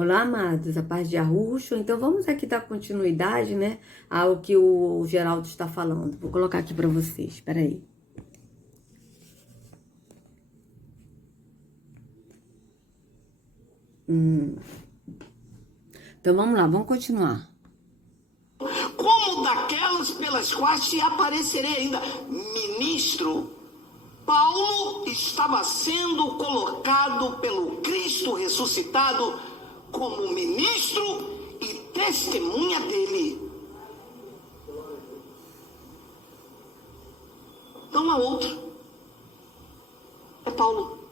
Olá, amados, a paz de Yahushua. Então, vamos aqui dar continuidade, né, ao que o Geraldo está falando. Vou colocar aqui para vocês, espera aí. Então, vamos lá, vamos continuar. Como daquelas pelas quais te aparecerei ainda, ministro. Paulo estava sendo colocado pelo Cristo ressuscitado como ministro e testemunha dele. Não há outro. É Paulo.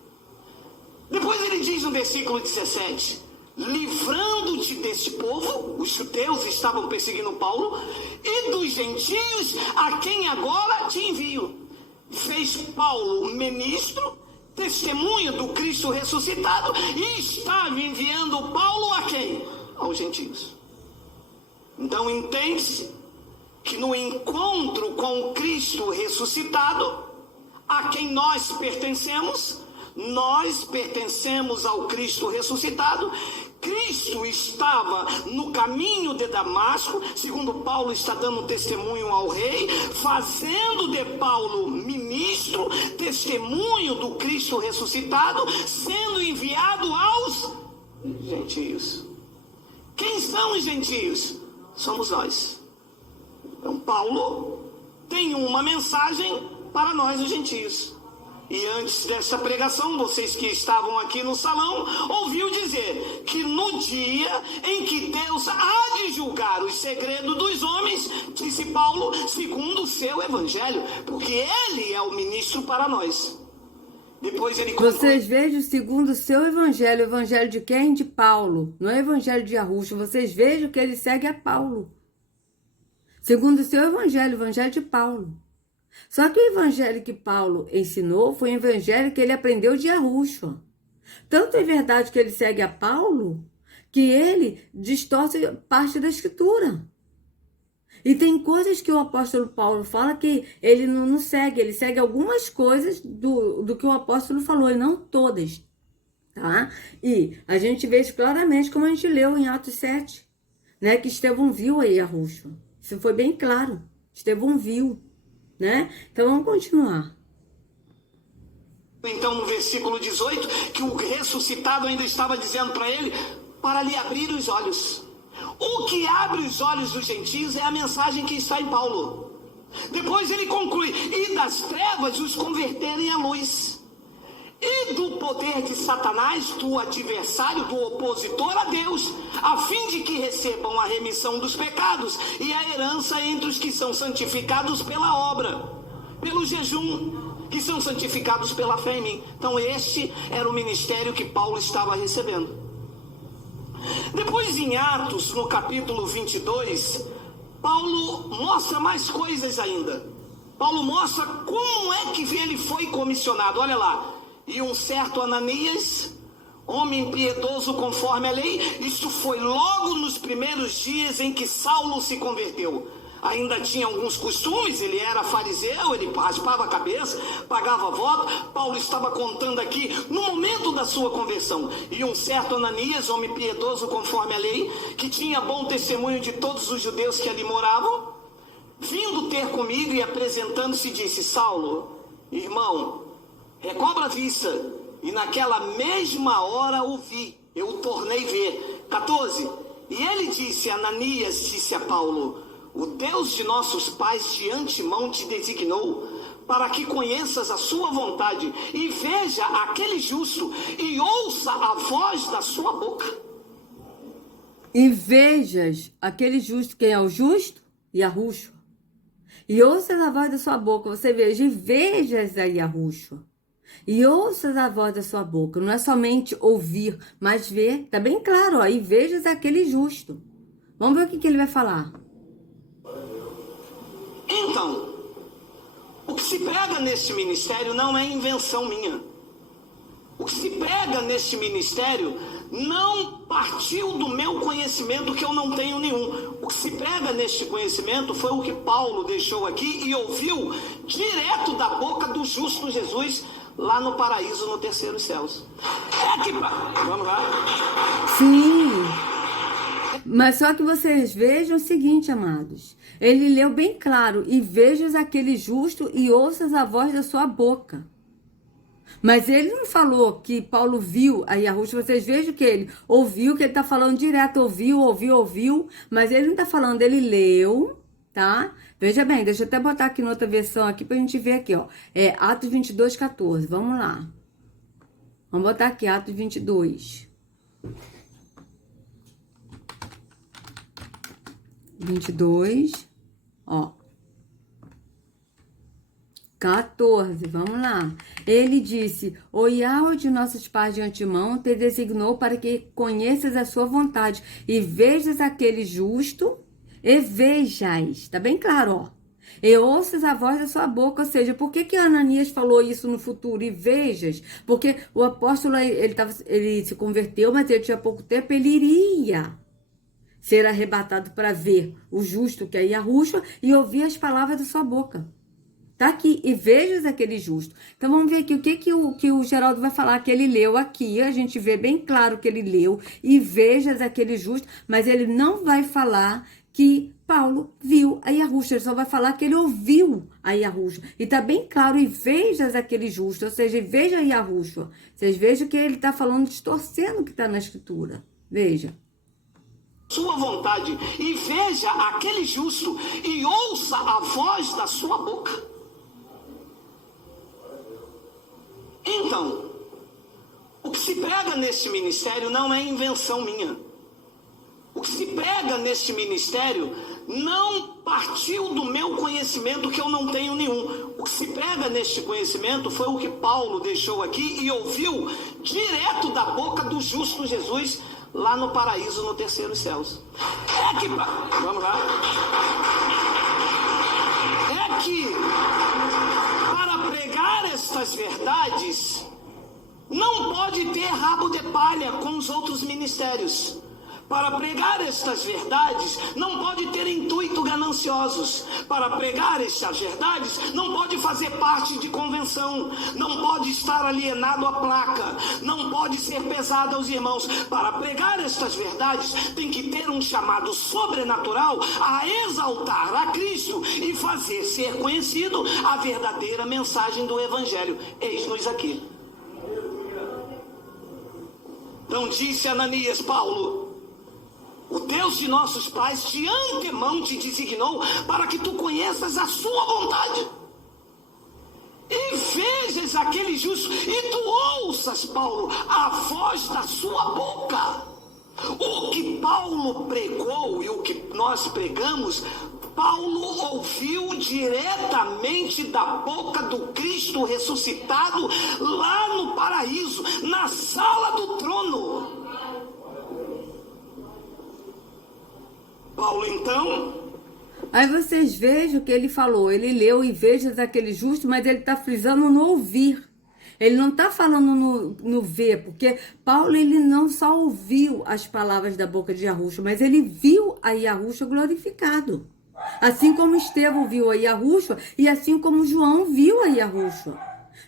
Depois ele diz no versículo 17: livrando-te deste povo, os judeus estavam perseguindo Paulo, e dos gentios a quem agora te envio. Fez Paulo ministro, testemunha do Cristo ressuscitado, e estava enviando Paulo a quem? Aos gentios. Então entende-se que no encontro com o Cristo ressuscitado, a quem nós pertencemos ao Cristo ressuscitado. Cristo estava no caminho de Damasco, segundo Paulo está dando testemunho ao rei, fazendo de Paulo ministro, testemunho do Cristo ressuscitado, sendo enviado aos gentios. Quem são os gentios? Somos nós. Então Paulo tem uma mensagem para nós, os gentios. E antes dessa pregação, vocês que estavam aqui no salão, ouviu dizer que no dia em que Deus há de julgar os segredos dos homens, disse Paulo, segundo o seu evangelho, porque ele é o ministro para nós. Depois ele conclui... Vocês vejam segundo o seu evangelho, o evangelho de quem? De Paulo, não é o evangelho de Yahushua. Vocês vejam que ele segue a Paulo. Segundo o seu evangelho, o evangelho de Paulo. Só que o evangelho que Paulo ensinou foi o evangelho que ele aprendeu de Yahushua. Tanto é verdade que ele segue a Paulo, que ele distorce parte da escritura. E tem coisas que o apóstolo Paulo fala que ele não segue, ele segue algumas coisas do que o apóstolo falou, e não todas. Tá? E a gente vê isso claramente, como a gente leu em Atos 7, né? Que Estevão viu aí Yahushua. Isso foi bem claro. Estevão viu. Né? Então vamos continuar. Então no versículo 18, que o ressuscitado ainda estava dizendo para ele, para lhe abrir os olhos. O que abre os olhos dos gentios é a mensagem que está em Paulo. Depois ele conclui, e das trevas os converterem à luz. E do poder de Satanás, do adversário, do opositor a Deus, a fim de que recebam a remissão dos pecados e a herança entre os que são santificados pela obra, pelo jejum, que são santificados pela fé em mim. Então este era o ministério que Paulo estava recebendo. Depois em Atos, no capítulo 22, Paulo mostra mais coisas ainda. Paulo mostra como é que ele foi comissionado. Olha lá. E um certo Ananias, homem piedoso conforme a lei, isso foi logo nos primeiros dias em que Saulo se converteu. Ainda tinha alguns costumes, ele era fariseu, ele raspava a cabeça, pagava voto. Paulo estava contando aqui no momento da sua conversão. E um certo Ananias, homem piedoso conforme a lei, que tinha bom testemunho de todos os judeus que ali moravam, vindo ter comigo e apresentando-se, disse, Saulo, irmão, recobra a vista, e naquela mesma hora o vi, eu o tornei ver. 14, e ele disse, Ananias disse a Paulo, o Deus de nossos pais de antemão te designou, para que conheças a sua vontade, e veja aquele justo, e ouça a voz da sua boca. E vejas aquele justo, quem é o justo? Yahushua. E ouças a voz da sua boca, você veja, e vejas a Yahushua. E ouças a voz da sua boca, não é somente ouvir, mas ver, tá bem claro, ó, e vejas aquele justo. Vamos ver o que ele vai falar. Então, o que se prega neste ministério não é invenção minha. O que se prega neste ministério não partiu do meu conhecimento, que eu não tenho nenhum. O que se prega neste conhecimento foi o que Paulo deixou aqui e ouviu direto da boca do justo Jesus, lá no paraíso, no terceiro céus. Vamos lá? Sim. Mas só que vocês vejam o seguinte, amados. Ele leu bem claro: e vejas aquele justo e ouças a voz da sua boca. Mas ele não falou que Paulo viu a Yahushua. Vocês vejam que ele ouviu, que ele está falando direto, ouviu. Mas ele não está falando, ele leu, tá? Veja bem, deixa eu até botar aqui na outra versão aqui pra gente ver aqui, ó. É Atos 22, 14. Vamos lá. Vamos botar aqui, Atos 22. 22, ó. 14, vamos lá. Ele disse: o Yahweh de nossos pais de antemão te designou para que conheças a sua vontade e vejas aquele justo e vejas. Tá bem claro, ó. E ouças a voz da sua boca. Ou seja, por que Ananias falou isso no futuro? E vejas. Porque o apóstolo, ele se converteu, mas ele tinha pouco tempo, ele iria ser arrebatado para ver o justo, que é Yahushua, e ouvir as palavras da sua boca. Tá aqui, e vejas aquele justo. Então vamos ver aqui o que o Geraldo vai falar, que ele leu aqui. A gente vê bem claro que ele leu, e vejas aquele justo, mas ele não vai falar que Paulo viu a Yahushua, ele só vai falar que ele ouviu a Yahushua. E tá bem claro: e vejas aquele justo, ou seja, veja a Yahushua. Vocês vejam que ele tá falando, distorcendo o que tá na escritura. Veja. Sua vontade, e veja aquele justo, e ouça a voz da sua boca. Então, o que se prega neste ministério não é invenção minha. O que se prega neste ministério não partiu do meu conhecimento, que eu não tenho nenhum. O que se prega neste conhecimento foi o que Paulo deixou aqui e ouviu direto da boca do justo Jesus, lá no paraíso, no terceiro céus. Vamos lá. É que para pregar estas verdades não pode ter rabo de palha com os outros ministérios. Para pregar estas verdades, não pode ter intuito gananciosos. Para pregar estas verdades, não pode fazer parte de convenção. Não pode estar alienado à placa. Não pode ser pesado aos irmãos. Para pregar estas verdades, tem que ter um chamado sobrenatural a exaltar a Cristo e fazer ser conhecido a verdadeira mensagem do Evangelho. Eis-nos aqui. Então disse Ananias: Paulo, o Deus de nossos pais de antemão te designou para que tu conheças a sua vontade e vejas aquele justo, e tu ouças, Paulo, a voz da sua boca. O que Paulo pregou e o que nós pregamos, Paulo ouviu diretamente da boca do Cristo ressuscitado lá no paraíso, na sala do trono. Paulo, então... Aí vocês vejam o que ele falou. Ele leu: e vejas aquele justo, mas ele está frisando no ouvir. Ele não está falando no ver, porque Paulo, ele não só ouviu as palavras da boca de Yahushua, mas ele viu a Yahushua glorificado. Assim como Estevão viu a Yahushua, e assim como João viu a Yahushua.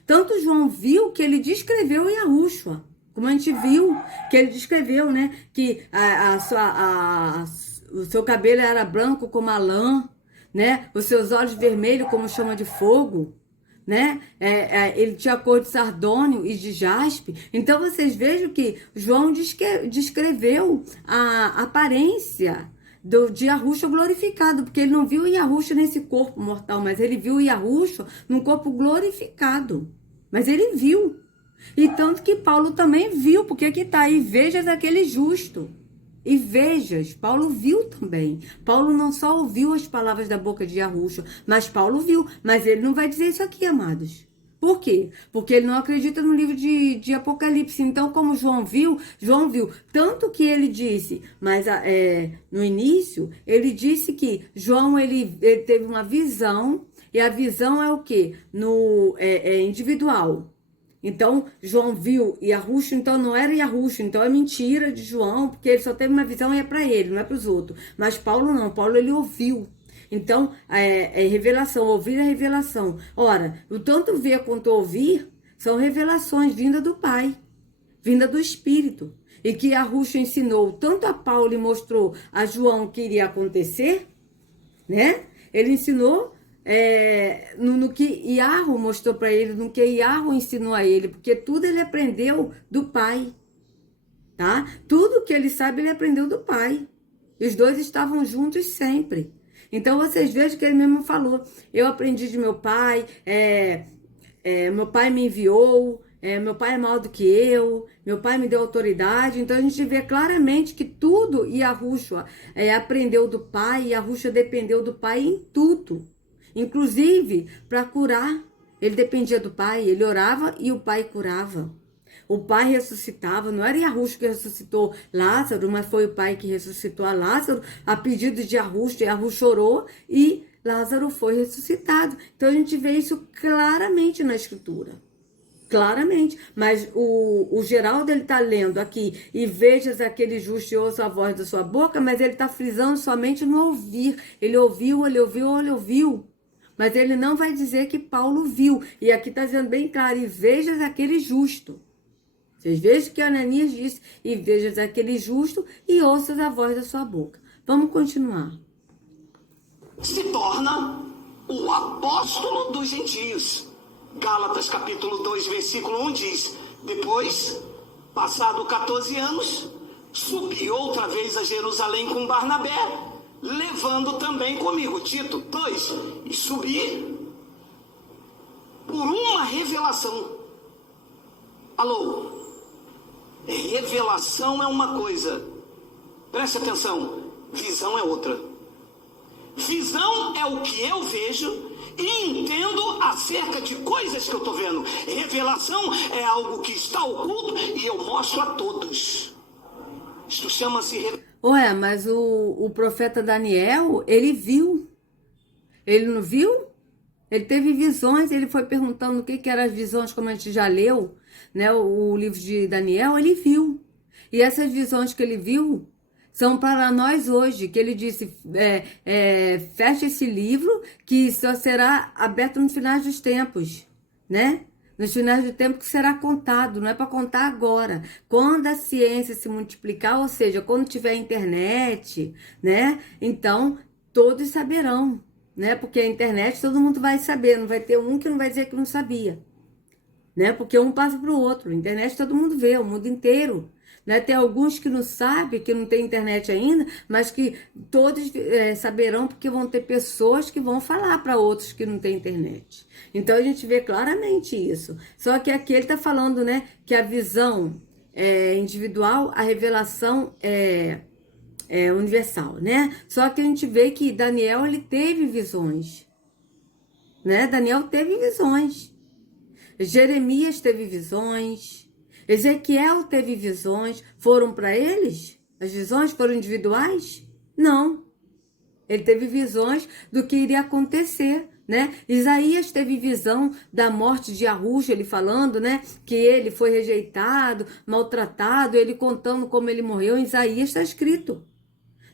Tanto João viu que ele descreveu a Yahushua. Como a gente viu que ele descreveu, né? Que o seu cabelo era branco como a lã, né? Os seus olhos vermelhos como chama de fogo, né? Ele tinha cor de sardônio e de jaspe. Então vocês vejam que João descreveu a aparência de Yahushua glorificado, porque ele não viu Yahushua nesse corpo mortal, mas ele viu Yahushua num corpo glorificado. Mas ele viu. E tanto que Paulo também viu, porque aqui está: e vejas aquele justo. E vejas, Paulo viu também. Paulo não só ouviu as palavras da boca de Yahushua, mas Paulo viu. Mas ele não vai dizer isso aqui, amados. Por quê? Porque ele não acredita no livro de Apocalipse. Então, como João viu. Tanto que ele disse, mas no início, ele disse que João ele teve uma visão. E a visão é o quê? Individual. Então, João viu Yahushua, então não era Yahushua, então é mentira de João, porque ele só teve uma visão e é para ele, não é para os outros. Mas Paulo não, Paulo ele ouviu. Então, revelação, ouvir é revelação. Ora, o tanto ver quanto ouvir são revelações vindas do Pai, vinda do Espírito. e que Yahushua ensinou tanto a Paulo e mostrou a João que iria acontecer, né? Ele ensinou no que Yahu mostrou para ele, no que Yahu ensinou a ele, porque tudo ele aprendeu do Pai, tá? Tudo que ele sabe ele aprendeu do Pai. Os dois estavam juntos sempre. Então vocês vejam que ele mesmo falou: eu aprendi de meu pai, meu pai me enviou, meu pai é maior do que eu, meu pai me deu autoridade. Então a gente vê claramente que tudo Yahushua aprendeu do pai, e Yahushua dependeu do pai em tudo. Inclusive para curar, ele dependia do pai, ele orava e o pai curava. O pai ressuscitava, não era Yahushua que ressuscitou Lázaro, mas foi o pai que ressuscitou a Lázaro a pedido de Yahushua. Yahushua orou e Lázaro foi ressuscitado. Então a gente vê isso claramente na escritura. Claramente. Mas o Geraldo, ele está lendo aqui: e vejas aquele justo e ouça a voz da sua boca, mas ele está frisando somente no ouvir. Ele ouviu, ele ouviu, ele ouviu. Mas ele não vai dizer que Paulo viu. E aqui está dizendo bem claro: e vejas aquele justo. Vocês vejam que Ananias disse: e vejas aquele justo e ouças a voz da sua boca. Vamos continuar. Se torna o apóstolo dos gentios. Gálatas capítulo 2, versículo 1 diz: depois, passado 14 anos, subi outra vez a Jerusalém com Barnabé, levando também comigo Tito. 2, e subi por uma revelação. Alô? Revelação é uma coisa, preste atenção, visão é outra. Visão é o que eu vejo e entendo acerca de coisas que eu estou vendo. Revelação é algo que está oculto e eu mostro a todos. Isto chama-se... Ué, mas o profeta Daniel, ele viu. Ele não viu? Ele teve visões, ele foi perguntando o que eram as visões, como a gente já leu, né, o livro de Daniel, ele viu. E essas visões que ele viu são para nós hoje, que ele disse: fecha esse livro, que só será aberto nos finais dos tempos, né? Nos finais do tempo que será contado, não é para contar agora. Quando a ciência se multiplicar, ou seja, quando tiver internet, né? Então, todos saberão, né? Porque a internet todo mundo vai saber, não vai ter um que não vai dizer que não sabia, né? Porque um passa para o outro. A internet todo mundo vê, o mundo inteiro, né? Tem alguns que não sabem, que não tem internet ainda, mas que todos saberão, porque vão ter pessoas que vão falar para outros que não tem internet. Então a gente vê claramente isso. Só que aqui ele está falando, né, que a visão é individual, a revelação é universal, né? Só que a gente vê que Daniel, ele teve visões, né? Daniel teve visões. Jeremias teve visões. Ezequiel teve visões. Foram para eles? As visões foram individuais? Não. Ele teve visões do que iria acontecer, né? Isaías teve visão da morte de Yahushua, ele falando, né, que ele foi rejeitado, maltratado, ele contando como ele morreu. Em Isaías está escrito,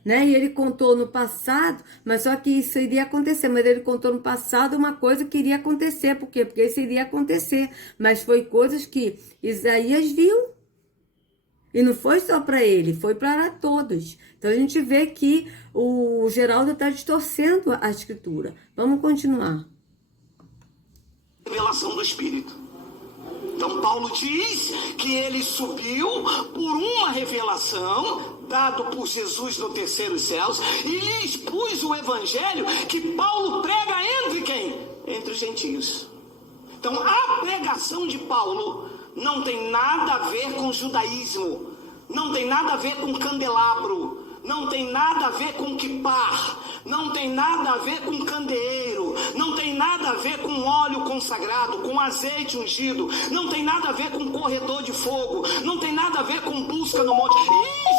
né? E ele contou no passado, mas só que isso iria acontecer, mas ele contou no passado uma coisa que iria acontecer. Por quê? Porque isso iria acontecer, mas foi coisas que Isaías viu. E não foi só para ele, foi para todos. Então a gente vê que o Geraldo está distorcendo a escritura. Vamos continuar. Revelação do Espírito. Então Paulo diz que ele subiu por uma revelação dado por Jesus no terceiro céus e lhe expus o evangelho que Paulo prega entre quem? Entre os gentios. Então a pregação de Paulo não tem nada a ver com judaísmo, não tem nada a ver com candelabro, não tem nada a ver com quipar, não tem nada a ver com candeeiro, não tem nada a ver com óleo consagrado, com azeite ungido, não tem nada a ver com corredor de fogo, não tem nada a ver com busca no monte.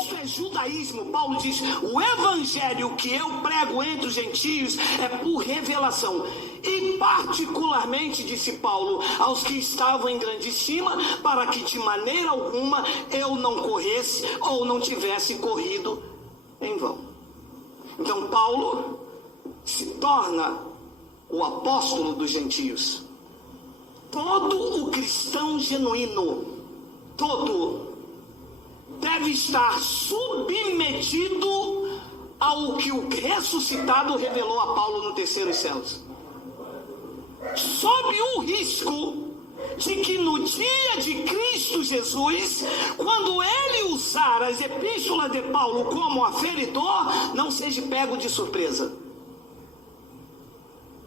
Isso é judaísmo. Paulo diz: o evangelho que eu prego entre os gentios é por revelação. E particularmente, disse Paulo, aos que estavam em grande estima, para que de maneira alguma eu não corresse ou não tivesse corrido em vão. Então Paulo se torna o apóstolo dos gentios. Todo o cristão genuíno, todo, deve estar submetido ao que o ressuscitado revelou a Paulo no terceiro céus. Sob o risco de que no dia de Cristo Jesus, quando ele usar as epístolas de Paulo como aferidor, não seja pego de surpresa.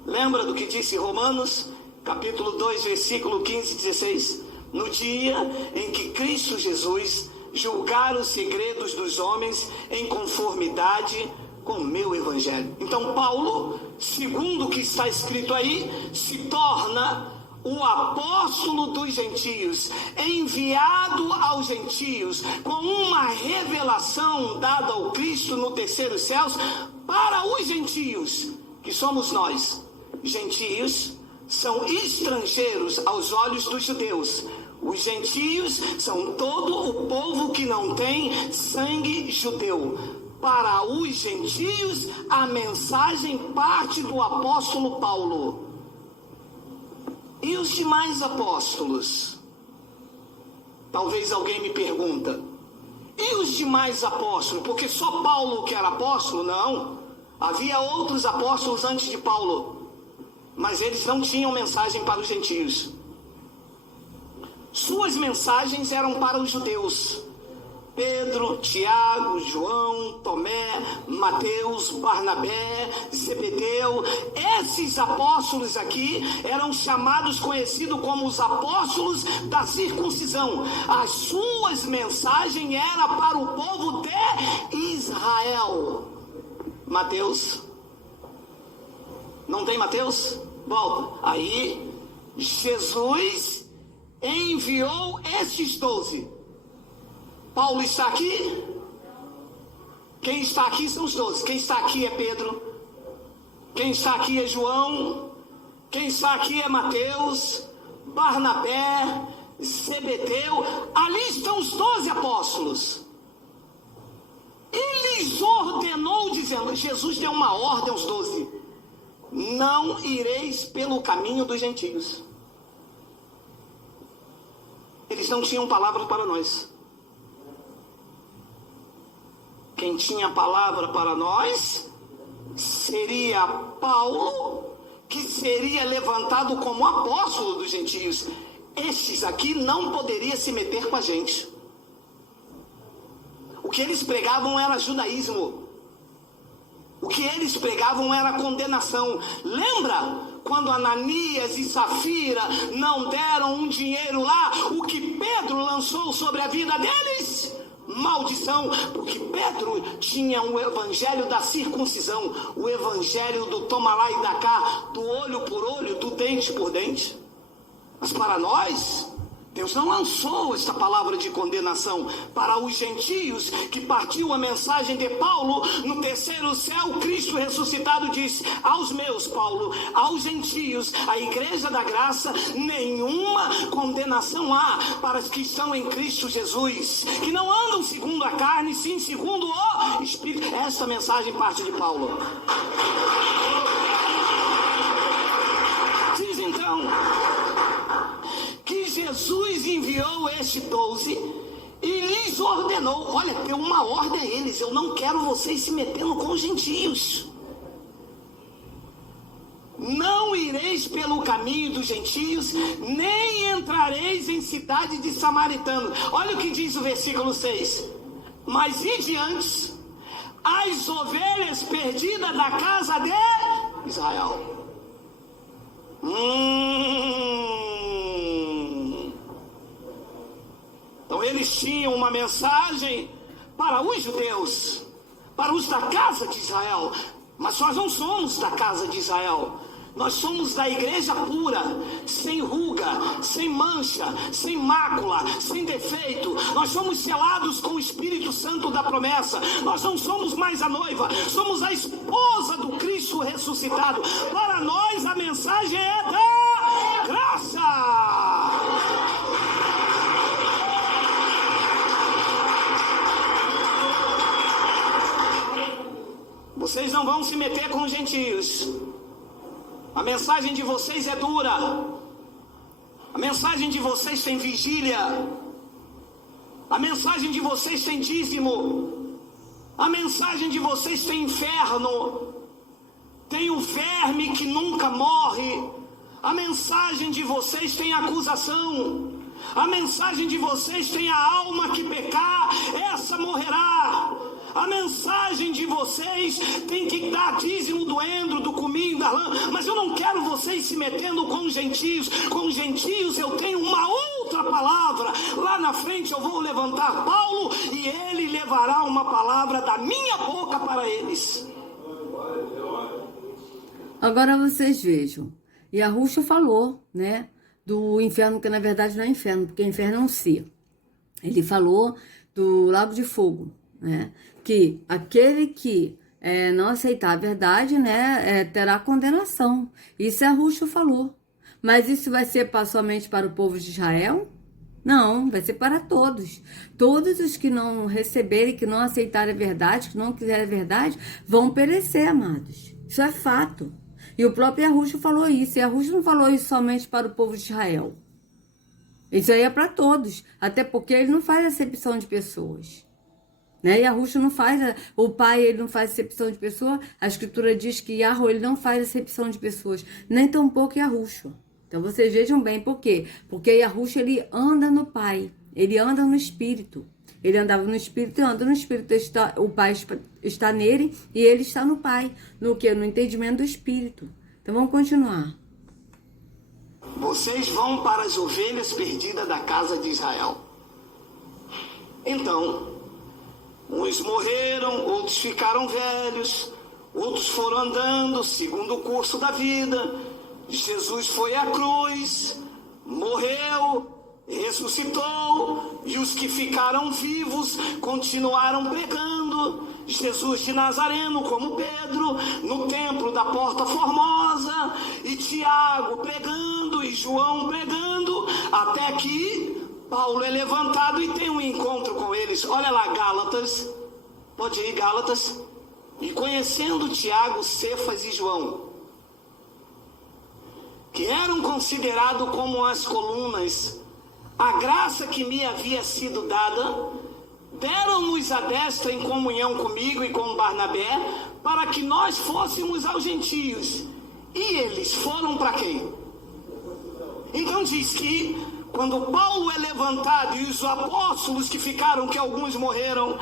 Lembra do que disse Romanos, capítulo 2, versículo 15 e 16? No dia em que Cristo Jesus julgar os segredos dos homens em conformidade com o meu evangelho. Então Paulo, segundo o que está escrito aí, se torna o apóstolo dos gentios, enviado aos gentios, com uma revelação dada ao Cristo no terceiro céus, para os gentios, que somos nós. Gentios são estrangeiros aos olhos dos judeus. Os gentios são todo o povo que não tem sangue judeu. Para os gentios, a mensagem parte do apóstolo Paulo. E os demais apóstolos? Talvez alguém me pergunta. E os demais apóstolos? Porque só Paulo que era apóstolo? Não. Havia outros apóstolos antes de Paulo. Mas eles não tinham mensagem para os gentios. Suas mensagens eram para os judeus. Pedro, Tiago, João, Tomé, Mateus, Barnabé, Zebedeu. Esses apóstolos aqui eram chamados, conhecidos como os apóstolos da circuncisão. As suas mensagens eram para o povo de Israel. Mateus. Não tem Mateus? Volta. Aí, Jesus enviou estes 12. Paulo está aqui. Quem está aqui são os 12. Quem está aqui é Pedro. Quem está aqui é João. Quem está aqui é Mateus, Barnabé, Zebedeu. Ali estão os 12 apóstolos. E lhes ordenou, dizendo, Jesus deu uma ordem aos 12: não ireis pelo caminho dos gentios. Eles não tinham palavra para nós. Quem tinha palavra para nós seria Paulo, que seria levantado como apóstolo dos gentios. Estes aqui não poderiam se meter com a gente. O que eles pregavam era judaísmo. O que eles pregavam era condenação. Lembra quando Ananias e Safira não deram um dinheiro lá? O que Pedro lançou sobre a vida deles? Maldição, porque Pedro tinha um evangelho da circuncisão, o evangelho do toma lá e dá cá, do olho por olho, do dente por dente. Mas para nós, Deus não lançou esta palavra de condenação. Para os gentios, que partiu a mensagem de Paulo, no terceiro céu, Cristo ressuscitado disse: aos meus, Paulo, aos gentios, a igreja da graça, nenhuma condenação há para os que estão em Cristo Jesus, que não andam segundo a carne, sim segundo o Espírito. Esta mensagem parte de Paulo. Diz então que Jesus enviou estes 12 e lhes ordenou. Olha, deu uma ordem a eles: eu não quero vocês se metendo com os gentios. Não ireis pelo caminho dos gentios, nem entrareis em cidade de samaritanos. Olha o que diz o versículo 6. Mas ide antes as ovelhas perdidas da casa de Israel. Então eles tinham uma mensagem para os judeus, para os da casa de Israel. Mas nós não somos da casa de Israel. Nós somos da igreja pura, sem ruga, sem mancha, sem mácula, sem defeito. Nós somos selados com o Espírito Santo da promessa. Nós não somos mais a noiva, somos a esposa do Cristo ressuscitado. Para nós a mensagem é da graça. Vocês não vão se meter com os gentios. A mensagem de vocês é dura. A mensagem de vocês tem vigília. A mensagem de vocês tem dízimo. A mensagem de vocês tem inferno. Tem o verme que nunca morre. A mensagem de vocês tem acusação. A mensagem de vocês tem a alma que pecar, essa morrerá. A mensagem de vocês tem que dar dízimo do endro, do cominho, da lã. Mas eu não quero vocês se metendo com os gentios. Com os gentios eu tenho uma outra palavra. Lá na frente eu vou levantar Paulo e ele levará uma palavra da minha boca para eles. Agora vocês vejam. E a Ruxa falou, né? Do inferno, que na verdade não é inferno, porque inferno é um ser. Ele falou do lago de fogo, né? Que aquele que não aceitar a verdade, né, terá condenação. Isso a Ruxa falou. Mas isso vai ser somente para o povo de Israel? Não, vai ser para todos. Todos os que não receberem, que não aceitarem a verdade, que não quiserem a verdade, vão perecer, amados. Isso é fato. E o próprio Yahushua falou isso. E Yahushua não falou isso somente para o povo de Israel. Isso aí é para todos. Até porque ele não faz acepção de pessoas. Né? Yahushua não faz... O pai, ele não faz acepção de pessoa. A escritura diz que Yahweh, ele não faz acepção de pessoas. Nem tampouco Yahushua. Então vocês vejam bem por quê. Porque Yahushua, ele anda no pai. Ele anda no Espírito. Ele andava no Espírito e anda no Espírito. O Pai está nele e ele está no Pai. No quê? No entendimento do Espírito. Então vamos continuar. Vocês vão para as ovelhas perdidas da casa de Israel. Então, uns morreram, outros ficaram velhos, outros foram andando segundo o curso da vida. Jesus foi à cruz, morreu, ressuscitou, e os que ficaram vivos continuaram pregando. Jesus de Nazareno, como Pedro, no templo da Porta Formosa, e Tiago pregando, e João pregando, até que Paulo é levantado e tem um encontro com eles. Olha lá, Gálatas, pode ir, Gálatas. E conhecendo Tiago, Cefas e João, que eram considerados como as colunas, a graça que me havia sido dada, deram-nos a destra em comunhão comigo e com Barnabé, para que nós fôssemos aos gentios. E eles foram para quem? Então diz que quando Paulo é levantado e os apóstolos que ficaram, que alguns morreram,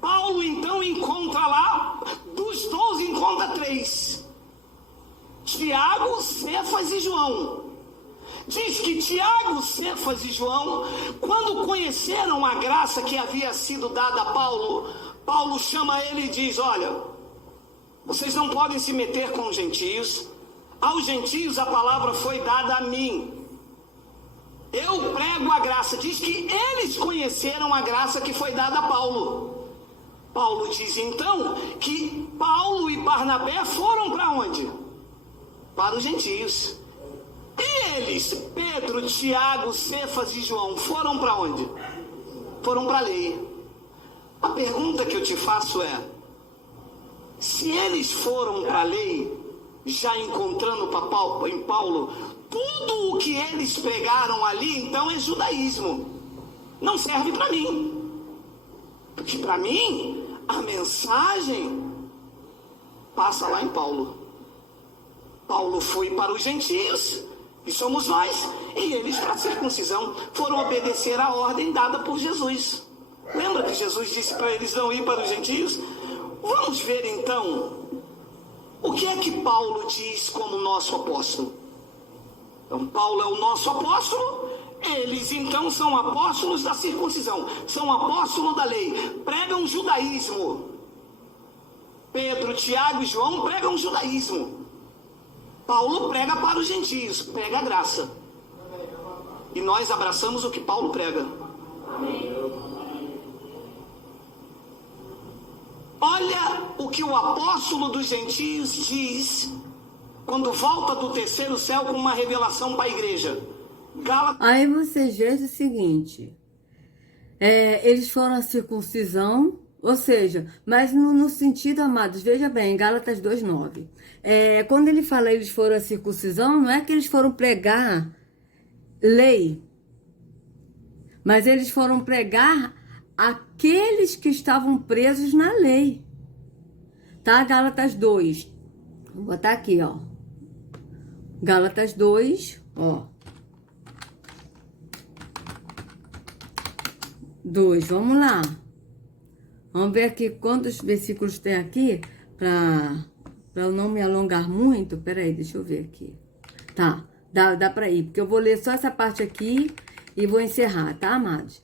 Paulo então encontra lá, dos 12 encontra 3. Tiago, Cefas e João. Diz que Tiago, Cefas e João, quando conheceram a graça que havia sido dada a Paulo, Paulo chama ele e diz: olha, vocês não podem se meter com os gentios. Aos gentios a palavra foi dada a mim. Eu prego a graça. Diz que eles conheceram a graça que foi dada a Paulo. Paulo diz então que Paulo e Barnabé foram para onde? Para os gentios. E eles, Pedro, Tiago, Cefas e João, foram para onde? Foram para a lei. A pergunta que eu te faço é: se eles foram para a lei, já encontrando em Paulo, tudo o que eles pregaram ali, então é judaísmo. Não serve para mim. Porque para mim, a mensagem passa lá em Paulo. Paulo foi para os gentios, que somos nós, e eles, para a circuncisão, foram obedecer à ordem dada por Jesus. Lembra que Jesus disse para eles não ir para os gentios? Vamos ver então o que é que Paulo diz como nosso apóstolo. Então Paulo é o nosso apóstolo, eles então são apóstolos da circuncisão, são apóstolos da lei, pregam judaísmo. Pedro, Tiago e João pregam judaísmo. Paulo prega para os gentios, prega a graça. E nós abraçamos o que Paulo prega. Olha o que o apóstolo dos gentios diz quando volta do terceiro céu com uma revelação para a igreja. Aí vocês veem o seguinte, eles foram à circuncisão, ou seja, mas no sentido, amados, veja bem, Gálatas 2:9. Quando ele fala eles foram à circuncisão, não é que eles foram pregar lei, mas eles foram pregar aqueles que estavam presos na lei. Tá? Gálatas 2. Vou botar aqui, ó. Gálatas 2, ó. 2, vamos lá. Vamos ver aqui quantos versículos tem aqui, para eu não me alongar muito. Peraí, deixa eu ver aqui. Tá, dá para ir, porque eu vou ler só essa parte aqui e vou encerrar, tá, amados?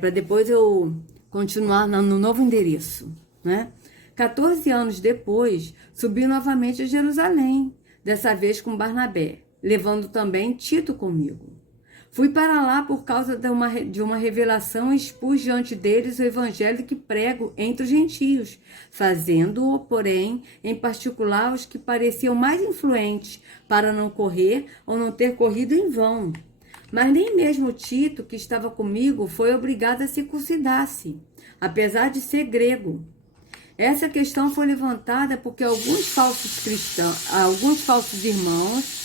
Para depois eu continuar no novo endereço, né? 14 anos depois, subi novamente a Jerusalém, dessa vez com Barnabé, levando também Tito comigo. Fui para lá por causa de uma revelação e expus diante deles o evangelho que prego entre os gentios, fazendo-o, porém, em particular os que pareciam mais influentes, para não correr ou não ter corrido em vão. Mas nem mesmo Tito, que estava comigo, foi obrigado a circuncidar-se, apesar de ser grego. Essa questão foi levantada porque alguns falsos irmãos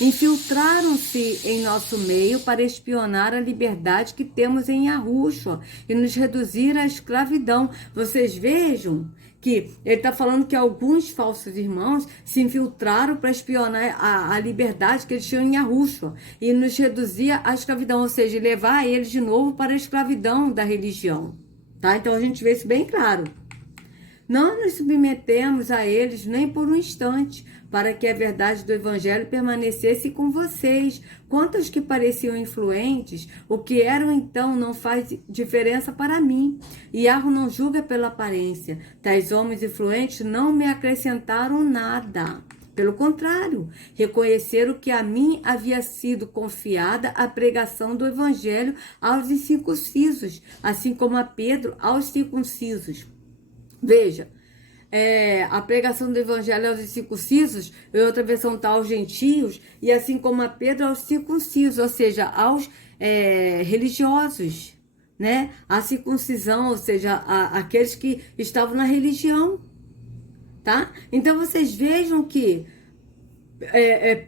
infiltraram-se em nosso meio para espionar a liberdade que temos em Yahushua e nos reduzir à escravidão. Vocês vejam que ele está falando que alguns falsos irmãos se infiltraram para espionar a liberdade que eles tinham em Yahushua e nos reduzir à escravidão, ou seja, levar eles de novo para a escravidão da religião. Tá? Então a gente vê isso bem claro. Não nos submetemos a eles nem por um instante, para que a verdade do evangelho permanecesse com vocês. Quanto aos que pareciam influentes, o que eram então não faz diferença para mim. Yahweh não julga pela aparência. Tais homens influentes não me acrescentaram nada. Pelo contrário, reconheceram que a mim havia sido confiada a pregação do evangelho aos incircuncisos, assim como a Pedro aos circuncisos. Veja, a pregação do evangelho aos incircuncisos, em outra versão está aos gentios, e assim como a Pedro aos circuncisos, ou seja, aos religiosos, né? A circuncisão, ou seja, aqueles que estavam na religião, tá? Então vocês vejam que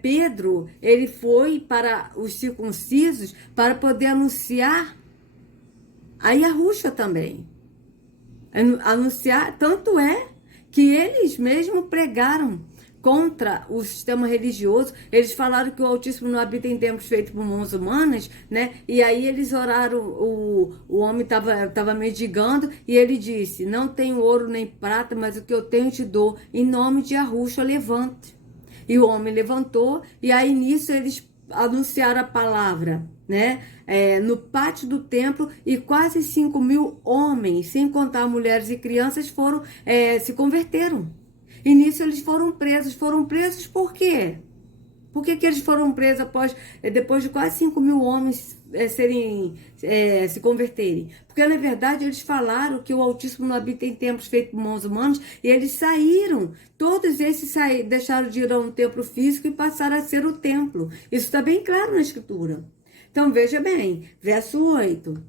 Pedro, ele foi para os circuncisos para poder anunciar a Yahushua também. Anunciar, tanto é que eles mesmos pregaram contra o sistema religioso. Eles falaram que o Altíssimo não habita em templos feitos por mãos humanas, né? E aí eles oraram, o homem estava mendigando e ele disse: não tenho ouro nem prata, mas o que eu tenho te dou, em nome de Yahushua, levante. E o homem levantou, e aí nisso eles anunciaram a palavra, né? No pátio do templo, e quase 5.000 homens, sem contar mulheres e crianças, se converteram. E nisso eles foram presos. Foram presos por quê? Por que eles foram presos depois de quase 5.000 homens se converterem? Porque, na verdade, eles falaram que o Altíssimo não habita em templos feitos por mãos humanas, e eles saíram. Todos esses deixaram de ir a um templo físico e passaram a ser o templo. Isso está bem claro na Escritura. Então, veja bem, verso 8.